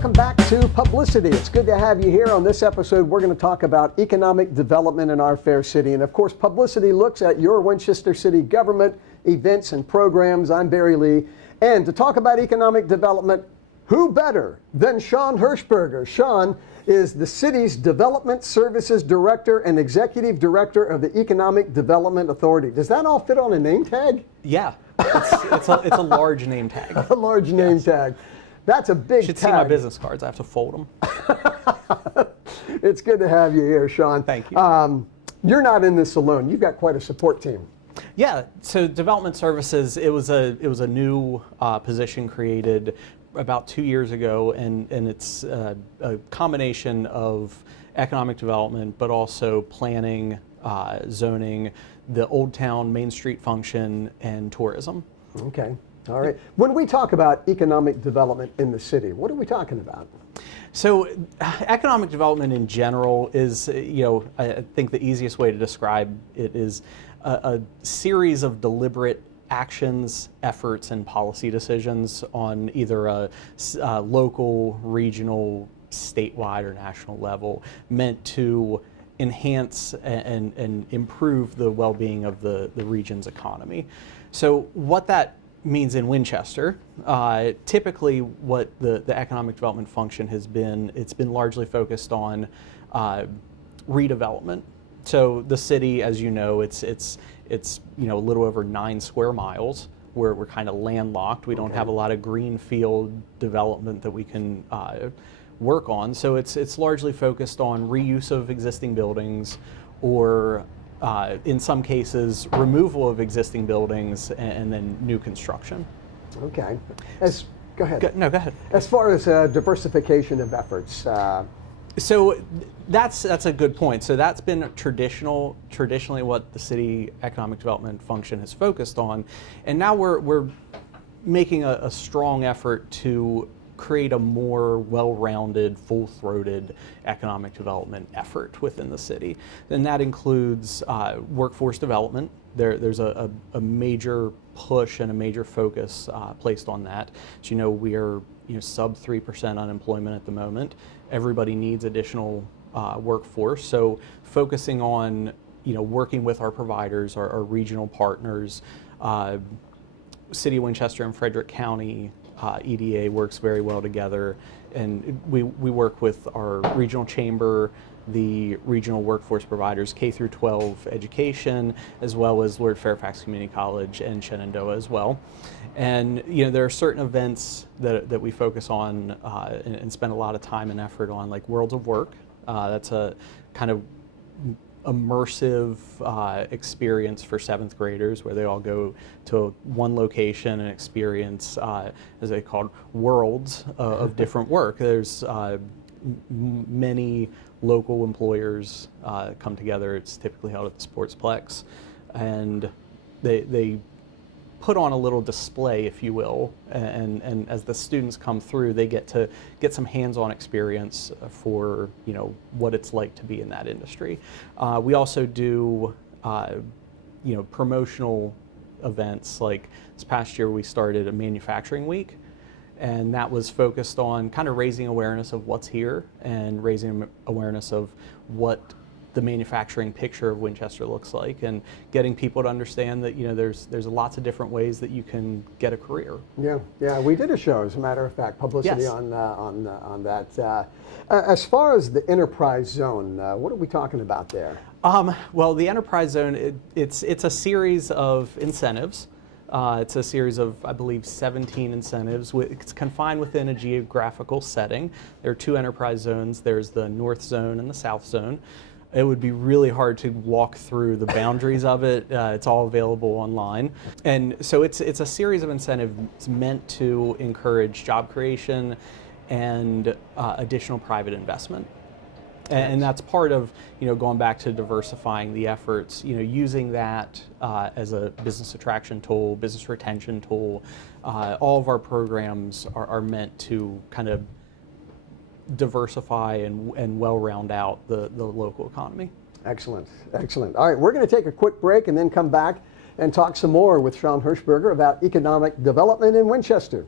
Welcome back to publiCITY. It's good to have you here. On this episode, we're going to talk about economic development in our fair city. And of course, publiCITY looks at your Winchester city government, events, and programs. I'm Barry Lee. And to talk about economic development, who better than Shawn Hershberger? Shawn is the city's Development Services Director and Executive Director of the Economic Development Authority. Does that all fit on a name tag? Yeah, it's a large name tag. A large name tag. That's a big tag. You should see my business cards. I have to fold them. It's good to have you here, Shawn. Thank you. You're not in this alone. You've got quite a support team. Yeah. So Development Services, it was a new position created about 2 years ago, and it's a combination of economic development, but also planning, zoning, the Old Town Main Street function, and tourism. Okay. All right. When we talk about economic development in the city, what are we talking about? So economic development in general is, I think the easiest way to describe it is a series of deliberate actions, efforts, and policy decisions on either a local, regional, statewide, or national level meant to enhance and improve the well-being of the region's economy. So what that means in Winchester, typically what the economic development function has been, it's been largely focused on redevelopment. So the city, as you know, it's a little over 9 square miles. We're kind of landlocked. We don't have a lot of greenfield development that we can work on. So it's largely focused on reuse of existing buildings, or in some cases, removal of existing buildings and then new construction. Okay. Go ahead. No, go ahead. As far as diversification of efforts. So that's a good point. So that's been traditionally what the city economic development function has focused on, and now we're making a strong effort to create a more well-rounded, full-throated economic development effort within the city. And that includes workforce development. There's a major push and a major focus placed on that. As you know, we are sub 3% unemployment at the moment. Everybody needs additional workforce. So focusing on working with our providers, our regional partners, City of Winchester and Frederick County EDA works very well together, and we work with our regional chamber, the regional workforce providers, K through 12 education, as well as Lord Fairfax Community College and Shenandoah as well. And there are certain events that we focus on and spend a lot of time and effort on, like Worlds of Work. That's a kind of immersive experience for 7th graders, where they all go to one location and experience, as they called, worlds of different work. There's many local employers come together. It's typically held at the Sportsplex, and they put on a little display, if you will, and as the students come through, they get to get some hands-on experience for what it's like to be in that industry. We also do promotional events. Like this past year, we started a manufacturing week, and that was focused on kind of raising awareness of what's here and raising awareness of what the manufacturing picture of Winchester looks like, and getting people to understand that there's lots of different ways that you can get a career. Yeah, we did a show, as a matter of fact, publicity yes. on that. As far as the enterprise zone, what are we talking about there? Well, the enterprise zone, it's a series of incentives. It's a series of, I believe, 17 incentives. It's confined within a geographical setting. There are 2 enterprise zones. There's the North Zone and the South Zone. It would be really hard to walk through the boundaries of it. It's all available online. And so it's a series of incentives meant to encourage job creation and additional private investment. And that's part of, going back to diversifying the efforts, using that as a business attraction tool, business retention tool. All of our programs are meant to kind of diversify and well round out the local economy. Excellent, excellent. All right, we're going to take a quick break and then come back and talk some more with Shawn Hershberger about economic development in Winchester.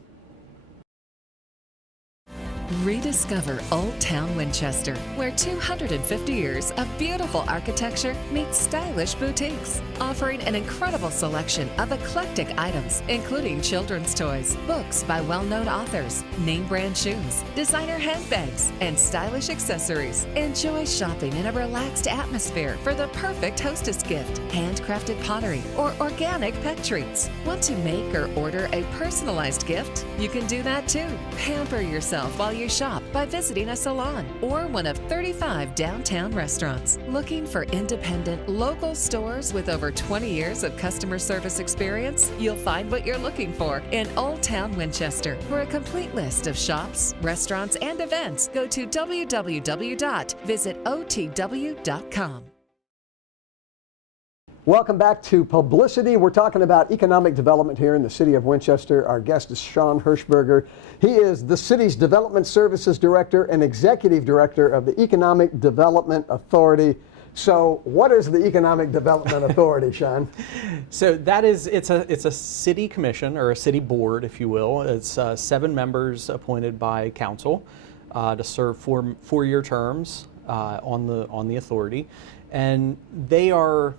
Rediscover Old Town Winchester, where 250 years of beautiful architecture meets stylish boutiques, offering an incredible selection of eclectic items, including children's toys, books by well-known authors, name brand shoes, designer handbags, and stylish accessories. Enjoy shopping in a relaxed atmosphere for the perfect hostess gift, handcrafted pottery, or organic pet treats. Want to make or order a personalized gift? You can do that too. Pamper yourself while you shop by visiting a salon or one of 35 downtown restaurants. Looking for independent, local stores with over 20 years of customer service experience? You'll find what you're looking for in Old Town Winchester. For a complete list of shops, restaurants, and events, go to www.visitotw.com. Welcome back to publiCITY. We're talking about economic development here in the city of Winchester. Our guest is Shawn Hershberger. He is the city's Development Services Director and Executive Director of the Economic Development Authority. So what is the Economic Development Authority, Shawn? So that is, it's a city commission, or a city board, if you will. It's 7 members appointed by council to serve four-year terms on the authority. And they are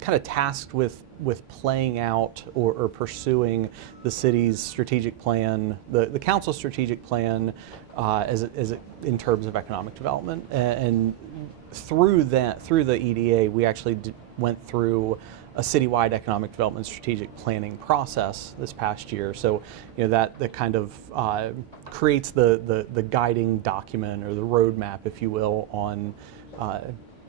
kind of tasked with playing out or pursuing the city's strategic plan, the council's strategic plan in terms of economic development. And through the EDA, we actually went through a citywide economic development strategic planning process this past year. So, that kind of creates the guiding document, or the roadmap, if you will, on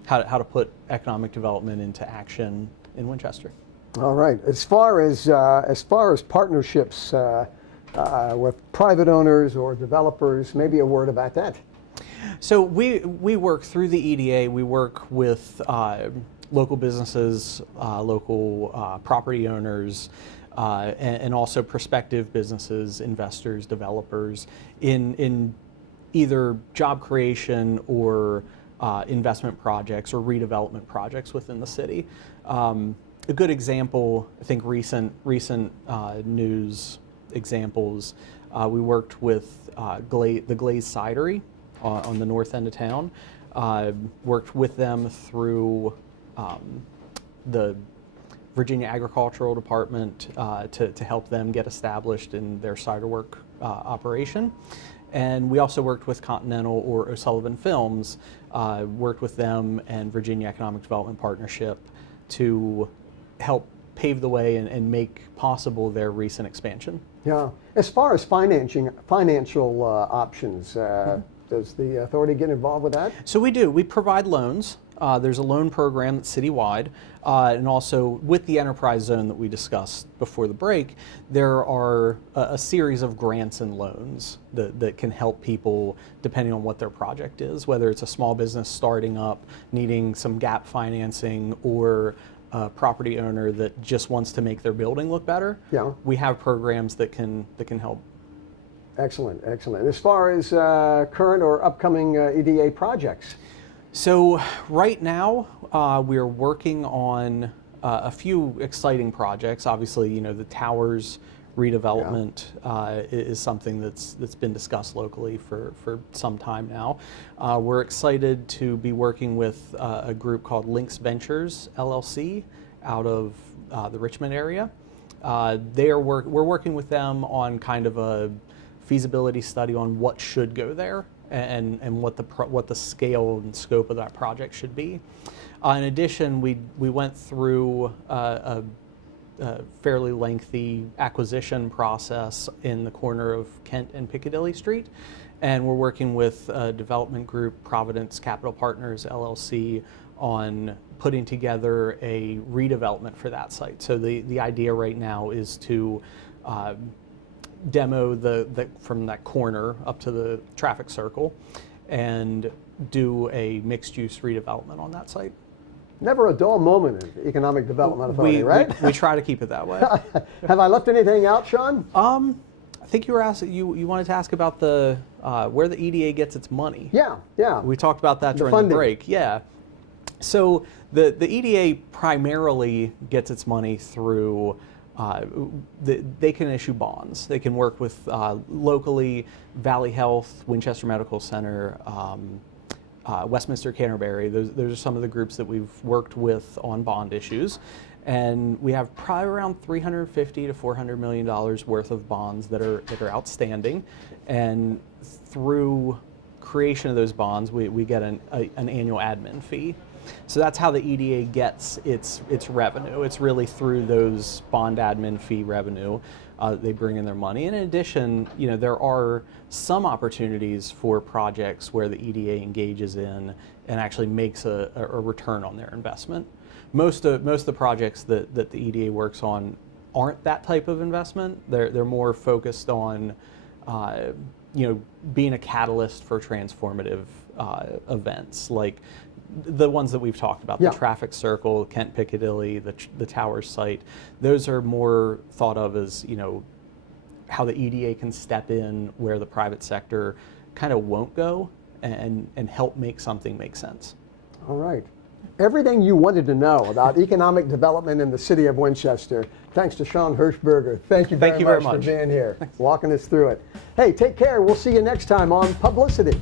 how to put economic development into action in Winchester. All right. As far as partnerships with private owners or developers, maybe a word about that. So we work through the EDA. We work with local businesses, local property owners, and also prospective businesses, investors, developers in either job creation or investment projects or redevelopment projects within the city. A good example, I think recent news examples, we worked with the Glazed Cidery on the north end of town. Worked with them through the Virginia Agricultural Department to help them get established in their cider work operation. And we also worked with Continental or O'Sullivan Films, worked with them and Virginia Economic Development Partnership to help pave the way and make possible their recent expansion. Yeah. As far as financial options, does the authority get involved with that? So we do. We provide loans. There's a loan program that's citywide, and also with the enterprise zone that we discussed before the break, there are a series of grants and loans that can help people depending on what their project is, whether it's a small business starting up, needing some gap financing, or a property owner that just wants to make their building look better. Yeah. We have programs that can help. Excellent, excellent. As far as current or upcoming EDA projects? So right now, we're working on a few exciting projects. Obviously, the towers redevelopment is something that's been discussed locally for some time now. We're excited to be working with a group called Links Ventures LLC out of the Richmond area. We're working with them on kind of a feasibility study on what should go there and what the scale and scope of that project should be. In addition, we went through a fairly lengthy acquisition process in the corner of Kent and Piccadilly Street, and we're working with a development group, Providence Capital Partners LLC, on putting together a redevelopment for that site. So the idea right now is to demo the from that corner up to the traffic circle and do a mixed-use redevelopment on that site. Never a dull moment in Economic Development Authority, right? We try to keep it that way. Have I left anything out, Shawn? I think you were asking, you wanted to ask about the where the EDA gets its money. Yeah. We talked about that during the break. Yeah. So the EDA primarily gets its money through they can issue bonds. They can work with locally Valley Health, Winchester Medical Center, Westminster Canterbury. Those are some of the groups that we've worked with on bond issues. And we have probably around $350 to $400 million worth of bonds that are outstanding. And through creation of those bonds, we get an annual admin fee. So that's how the EDA gets its revenue. It's really through those bond admin fee revenue. They bring in their money. And in addition, there are some opportunities for projects where the EDA engages in and actually makes a return on their investment. Most of the projects that the EDA works on aren't that type of investment. They're more focused on being a catalyst for transformative events, like the ones that we've talked about, yeah. The traffic circle, Kent Piccadilly, the Towers site. Those are more thought of as, how the EDA can step in where the private sector kind of won't go and help make something make sense. All right. Everything you wanted to know about economic development in the city of Winchester, thanks to Shawn Hershberger. Thank you very much for being here, walking us through it. Hey, take care. We'll see you next time on publiCITY.